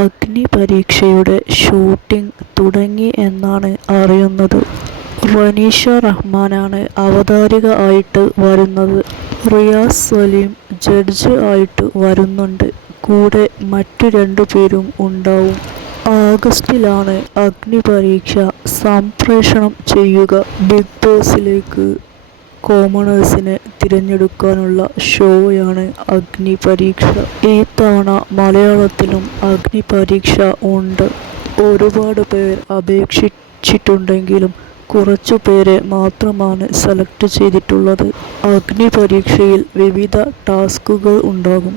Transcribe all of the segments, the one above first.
അഗ്നി പരീക്ഷയുടെ ഷൂട്ടിംഗ് തുടങ്ങി എന്നാണ് അറിയുന്നത്. റനീഷ റഹ്മാനാണ് അവതാരിക ആയിട്ട് വരുന്നത്. റിയാസ് സലീം ജഡ്ജ് ആയിട്ട് വരുന്നുണ്ട്. കൂടെ മറ്റു 2 പേരും ഉണ്ടാവും. ആഗസ്റ്റിലാണ് അഗ്നി പരീക്ഷ സംപ്രേഷണം ചെയ്യുക. ബിഗ് ബോസിലേക്ക് കോമണേഴ്സിനെ തിരഞ്ഞെടുക്കാനുള്ള ഷോയാണ് അഗ്നി പരീക്ഷ. ഈ തവണ മലയാളത്തിലും അഗ്നി പരീക്ഷ ഉണ്ട്. ഒരുപാട് പേർ അപേക്ഷിച്ചിട്ടുണ്ടെങ്കിലും കുറച്ചു പേരെ മാത്രമാണ് സെലക്ട് ചെയ്തിട്ടുള്ളത്. അഗ്നി പരീക്ഷയിൽ വിവിധ ടാസ്കുകൾ ഉണ്ടാകും.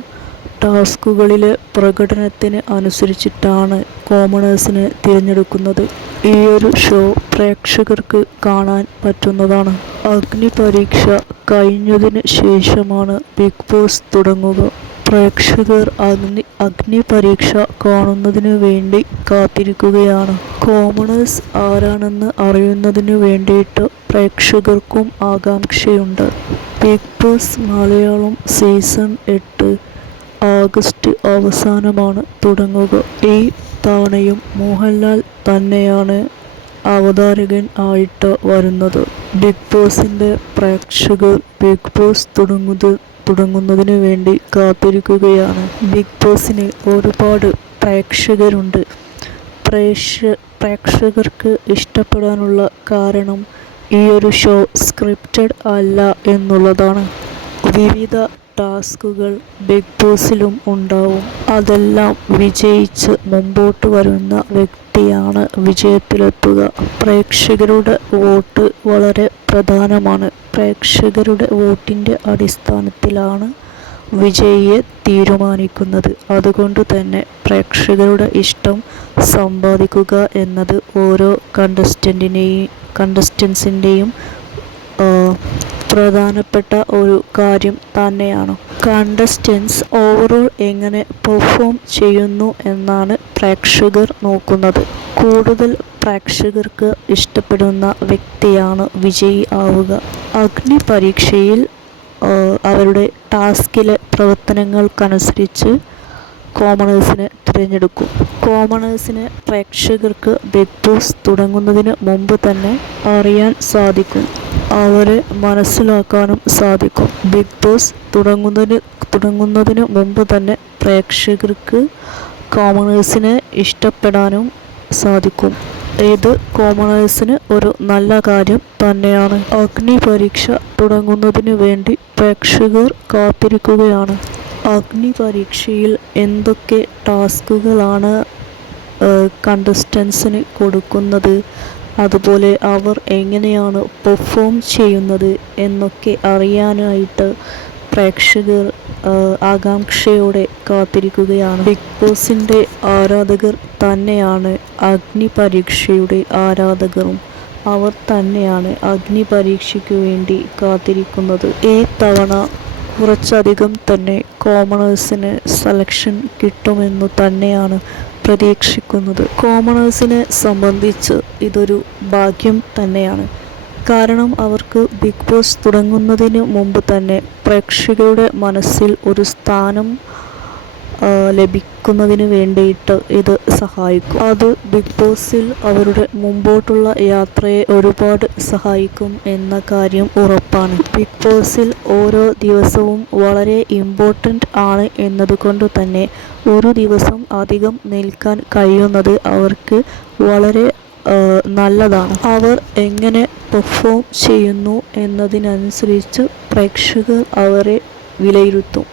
ടാസ്കുകളിലെ പ്രകടനത്തിന് അനുസരിച്ചിട്ടാണ് കോമണേഴ്സിനെ തിരഞ്ഞെടുക്കുന്നത്. ഈയൊരു ഷോ പ്രേക്ഷകർക്ക് കാണാൻ പറ്റുന്നതാണ്. അഗ്നി പരീക്ഷ കഴിഞ്ഞതിന് ശേഷമാണ് ബിഗ് ബോസ് തുടങ്ങുക. പ്രേക്ഷകർ അഗ്നി പരീക്ഷ കാണുന്നതിനു വേണ്ടി കാത്തിരിക്കുകയാണ്. കോമണേഴ്സ് ആരാണെന്ന് അറിയുന്നതിനു വേണ്ടിയിട്ട് പ്രേക്ഷകർക്കും ആകാംക്ഷയുണ്ട്. Big Boss Malayalam season 8 August അവസാനമാണ് തുടങ്ങുക. ഈ തവണയും മോഹൻലാൽ തന്നെയാണ് അവതാരകൻ ആയിട്ട് വരുന്നത്. ബിഗ് ബോസിൻ്റെ പ്രേക്ഷകർ ബിഗ് ബോസ് തുടങ്ങുന്നതിന് വേണ്ടി കാത്തിരിക്കുകയാണ്. ബിഗ് ബോസിന് ഒരുപാട് പ്രേക്ഷകരുണ്ട്. പ്രേക്ഷകർക്ക് ഇഷ്ടപ്പെടാനുള്ള കാരണം ഈ ഒരു ഷോ സ്ക്രിപ്റ്റഡ് അല്ല എന്നുള്ളതാണ്. വിവിധ ടാസ്കുകൾ ബിഗ് ബോസിലും ഉണ്ടാവും. അതെല്ലാം വിജയിച്ച് മുമ്പോട്ട് വരുന്ന വ്യക്തിയാണ് വിജയത്തിലെത്തുക. പ്രേക്ഷകരുടെ വോട്ട് വളരെ പ്രധാനമാണ്. പ്രേക്ഷകരുടെ വോട്ടിൻ്റെ അടിസ്ഥാനത്തിലാണ് വിജയിയെ തീരുമാനിക്കുന്നത്. അതുകൊണ്ട് തന്നെ പ്രേക്ഷകരുടെ ഇഷ്ടം സമ്പാദിക്കുക എന്നത് ഓരോ കണ്ടസ്റ്റൻസിൻ്റെയും പ്രധാനപ്പെട്ട ഒരു കാര്യം തന്നെയാണ്. കണ്ടസ്റ്റൻസ് ഓവറോൾ എങ്ങനെ പെർഫോം ചെയ്യുന്നു എന്നാണ് പ്രേക്ഷകർ നോക്കുന്നത്. കൂടുതൽ പ്രേക്ഷകർക്ക് ഇഷ്ടപ്പെടുന്ന വ്യക്തിയാണ് വിജയി ആവുക. അഗ്നി പരീക്ഷയിൽ അവരുടെ ടാസ്കിലെ പ്രവർത്തനങ്ങൾക്കനുസരിച്ച് കോമണേഴ്സിനെ തിരഞ്ഞെടുക്കും. കോമണേഴ്സിനെ പ്രേക്ഷകർക്ക് ബിഗ് ബോസ് തുടങ്ങുന്നതിന് മുമ്പ് തന്നെ അറിയാൻ സാധിക്കും. അവരെ മനസ്സിലാക്കാനും സാധിക്കും. ബിഗ് ബോസ് തുടങ്ങുന്നതിന് മുമ്പ് തന്നെ പ്രേക്ഷകർക്ക് കോമണേഴ്സിനെ ഇഷ്ടപ്പെടാനും സാധിക്കും. ഇത് കോമണേഴ്സിന് ഒരു നല്ല കാര്യം തന്നെയാണ്. അഗ്നി പരീക്ഷ തുടങ്ങുന്നതിന് വേണ്ടി പ്രേക്ഷകർ കാത്തിരിക്കുകയാണ്. അഗ്നി പരീക്ഷയിൽ എന്തൊക്കെ ടാസ്കുകളാണ് കണ്ടസ്റ്റൻസിന് കൊടുക്കുന്നത്, അതുപോലെ അവർ എങ്ങനെയാണ് പെർഫോം ചെയ്യുന്നത് എന്നൊക്കെ അറിയാനായിട്ട് പ്രേക്ഷകർ ആകാംക്ഷയോടെ കാത്തിരിക്കുകയാണ്. ബിഗ് ബോസിൻ്റെ ആരാധകർ തന്നെയാണ് അഗ്നി പരീക്ഷയുടെ ആരാധകരും. അവർ തന്നെയാണ് അഗ്നി പരീക്ഷയ്ക്ക് വേണ്ടി കാത്തിരിക്കുന്നത്. ഈ തവണ കുറച്ചധികം തന്നെ കോമണേഴ്സിന് സെലക്ഷൻ കിട്ടുമെന്നു തന്നെയാണ് പ്രതീക്ഷിക്കുന്നത്. കോമണേഴ്സിനെ സംബന്ധിച്ച് ഇതൊരു ഭാഗ്യം തന്നെയാണ്. കാരണം അവർക്ക് ബിഗ് ബോസ് തുടങ്ങുന്നതിന് മുമ്പ് തന്നെ പ്രേക്ഷകരുടെ മനസ്സിൽ ഒരു സ്ഥാനം ലഭിക്കുന്നതിന് വേണ്ടിയിട്ട് ഇത് സഹായിക്കും. അത് ബിഗ് ബോസിൽ അവരുടെ മുമ്പോട്ടുള്ള യാത്രയെ ഒരുപാട് സഹായിക്കും എന്ന കാര്യം ഉറപ്പാണ്. ബിഗ് ബോസിൽ ഓരോ ദിവസവും വളരെ ഇമ്പോർട്ടൻ്റ് ആണ് എന്നതുകൊണ്ട് തന്നെ ഒരു ദിവസം അധികം നിൽക്കാൻ കഴിയുന്നത് അവർക്ക് വളരെ നല്ലതാണ്. അവർ എങ്ങനെ പെർഫോം ചെയ്യുന്നു എന്നതിനനുസരിച്ച് പ്രേക്ഷകർ അവരെ വിലയിരുത്തും.